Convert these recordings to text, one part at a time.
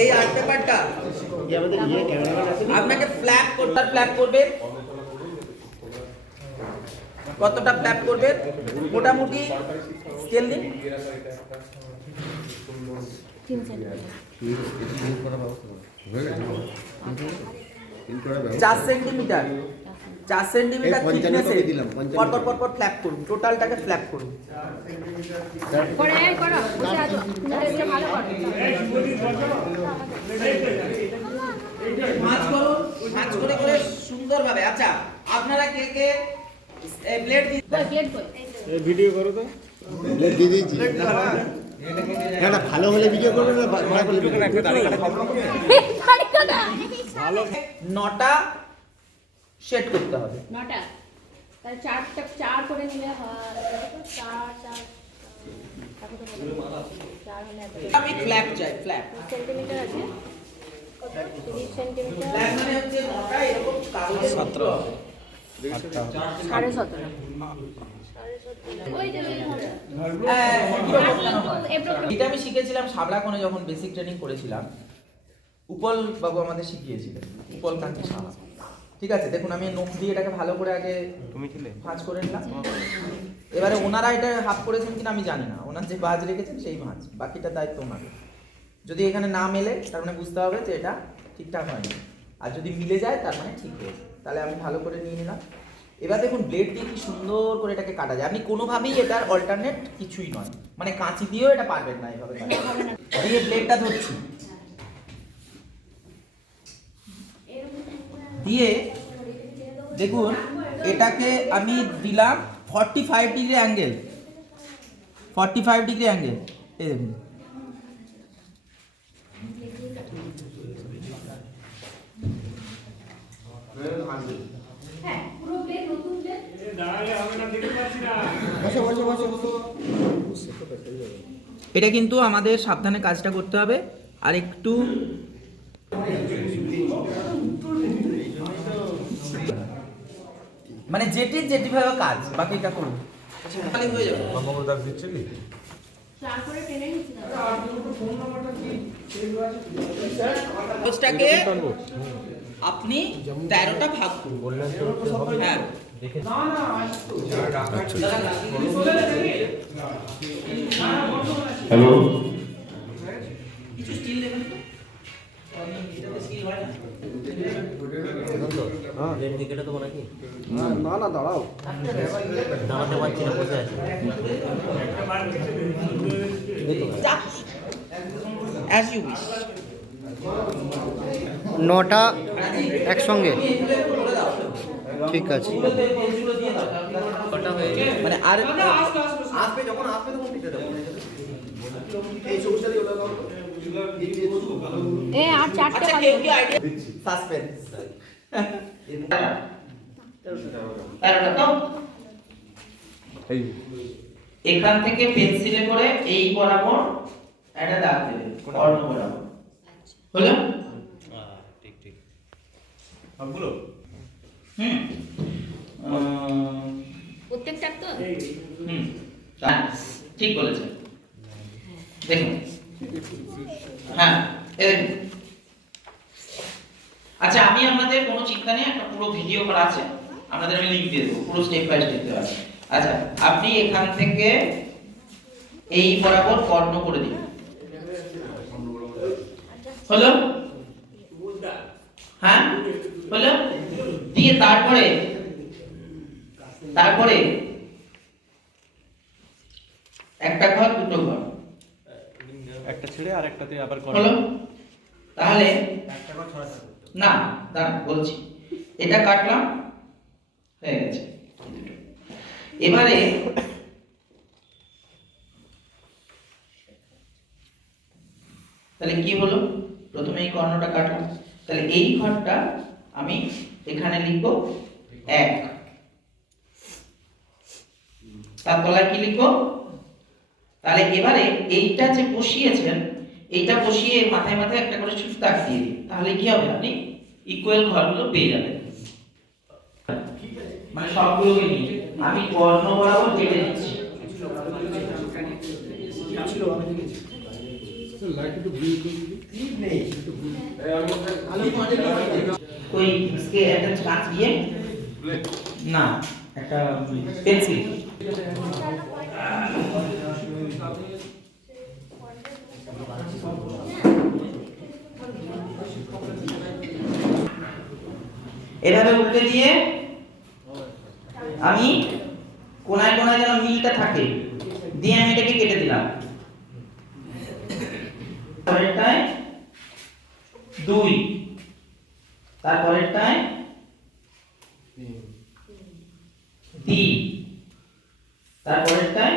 এই আর্ট পেপারটা? আপনাকে ফ্ল্যাপ করতে ফ্ল্যাপ করবে। কতটা ফ্ল্যাপ করবে? মোটামুটি স্কেল দিন। চার সেন্টিমিটার চার সেন্টিমিটার এ করে পরপর পরপর ফ্ল্যাপ করুন টোটালটাকে ফ্ল্যাপ করুন। করে এই করো ভালো মাছ করুন মাছ করে করে সুন্দরভাবে। আচ্ছা আপনারা কে কে ব্লেড কই ভিডিও করো তো। দিয়ে দিয়েছি। না না ভালো হলে ভিডিও করবে না খারাপ হলে video করবে? নটা সেট করতে হবে। নটা? তাহলে চারটা চার করে নিলে হয় চার চার আমি ফ্ল্যাপ চাই ফ্ল্যাপ সেন্টিমিটার আছে? কত? তিরিশ সেন্টিমিটার? ফ্ল্যাপ মানে সাড়ে সতেরো। এটা আমি শিখেছিলাম সাবলাকনে যখন বেসিক ট্রেনিং করেছিলাম। উপল বাবু আমাদের শিখিয়েছিলেন উপল কান্তি সাহা ঠিক আছে দেখুন আমি নখ দিয়ে এটাকে ভালো করে আগে তুমি ছিলে? ভাঁজ করে নিলাম। এবারে ওনারা এটা হাফ করেছেন কিনা আমি জানি না। ওনার যে ভাঁজ রেখেছেন সেই ভাঁজ বাকিটা দায়িত্ব ওনার যদি এখানে না মেলে তার মানে বুঝতে হবে যে এটা ঠিকঠাক হয়নি। আর যদি মিলে যায় তার মানে ঠিক হয়েছে। তাহলে আমি ভালো করে নিয়ে নিলাম। এবার দেখুন ব্লেড দিয়ে কি সুন্দর করে এটাকে কাটা যায়। আপনি কোনোভাবেই এটার অল্টারনেট কিছুই নয়। মানে কাঁচি দিয়েও এটা পারবেন না এভাবে। দিয়ে ব্লেডটা ধরছি। দিয়ে দেখুন এটাকে আমি দিলাম forty five degree angle forty five degree angle এই দেখুন বসো। এটা কিন্তু আমাদের সাবধানে কাজটা করতে হবে। আর একটু মানে যেটি যেটিভাবে কাজ বাকি বাকিটা করুন। তাহলে হয়ে যাবে। চার করে টেনে নিচ্ছি কাগজটাকে আপনি তেরোটা ভাগ করুন। হ্যাঁ। হ্যালো কিছু স্টিল দেবেন তো? আমি এটাতে স্টিল হয় না না না দাঁড়াও অ্যাজ ইউ উইশ নটা একসঙ্গে ঠিক আছে মানে আর আসবে যখন আসবে তখন দিতে দেবো এই সবুজটা দিয়ে ওটা দাও তো। এ আর চারটে আচ্ছা আইডিয়া সাসপেন্স এখান থেকে পেন্সিলে করে এই বরাবর একটা দাগ দেবে কর্ণ বরাবর। হলো? ঠিক ঠিক হুম। প্রত্যেকটা তো? হুম। ঠিক বলেছেন। দেখুন হ্যাঁ আচ্ছা আমি আপনাদের কোনো চিন্তা নেই, একটা পুরো ভিডিও করা আছে। আপনাদের আমি লিংক দিয়ে দেবো, পুরো স্টেপ বাই স্টেপ দেওয়া আছে। আচ্ছা আপনি এখান থেকে এই বরাবর কর্ণ করে দিন। হলো? হ্যাঁ? হলো? দিয়ে তারপরে তারপরে একটা ঘর, দুটো ঘর। একটা ছেড়ে আর একটাতে আবার করা। হলো? তাহলে না দাঁড়ান বলছি। এটা কাটলাম হয়ে গেছে। এবারে তাহলে কি হলো? প্রথমে এই কর্ণটা কাটলাম। তাহলে এই ঘরটা আমি এখানে লিখব এক। তার তলায় কি লিখব? তাহলে এবারে এইটা যে বসিয়েছেন এইটা বসিয়ে মাথায় মাথায় একটা করে সুচ দাগ দিয়ে দিন তাহলে কি হবে আপনি ইকুয়াল ঘরগুলো পেয়ে যাবেন মানে সবগুলোকে নিয়ে আমি কর্ণ বরাবর কেটে দিচ্ছি कोई इसके একটা কাঁচ দিয়ে না একটা পেন্সিল এভাবে উল্টে দিয়ে আমি কোনায় কোনায় যেন মিলটা থাকে, দিয়ে আমি এটাকে কেটে দিলাম। পরেরটায় দুই, তারপরেরটায় তিন, তারপরেরটায়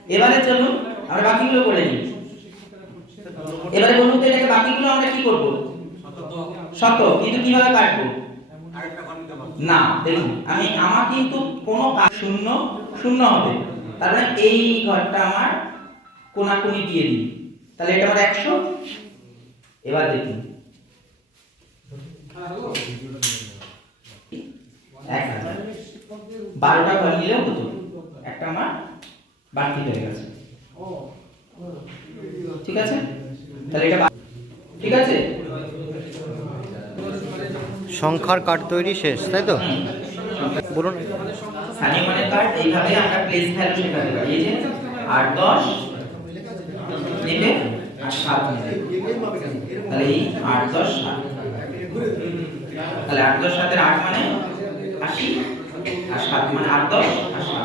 এবারে চলুন, আমরা বাকিগুলো করে নিই। এবারে বলুন তো এটাকে বাকিগুলো আমরা কি করব? শত কিন্তু কীভাবে কাটবো? না, দেখুন, আমি, আমার কিন্তু কোনো শূন্য শূন্য হবে। তার মানে এই ঘরটা আমার কোনাকুনি দিয়ে দিই। তাহলে এটা আমার একশো। এবার দেখুন। বারোটা ঘর নিলেও হতো। একটা আমার বাড়তি হয়ে গেছে। ঠিক আছে? তাহলে এটা ঠিক আছে? সংখ্যার কার্ড তৈরি শেষ তাই তো। বলুন। স্থানীয় কার্ড এইভাবে আমরা প্লেস ভ্যালু শেখাতে পারি। এই যে আট দশ নেবে আর সাত নেবে। তাহলে এই আট দশ সাত। তাহলে আট দশ সাতের আট মানে আশি আর সাত মানে আট দশ আর সাত।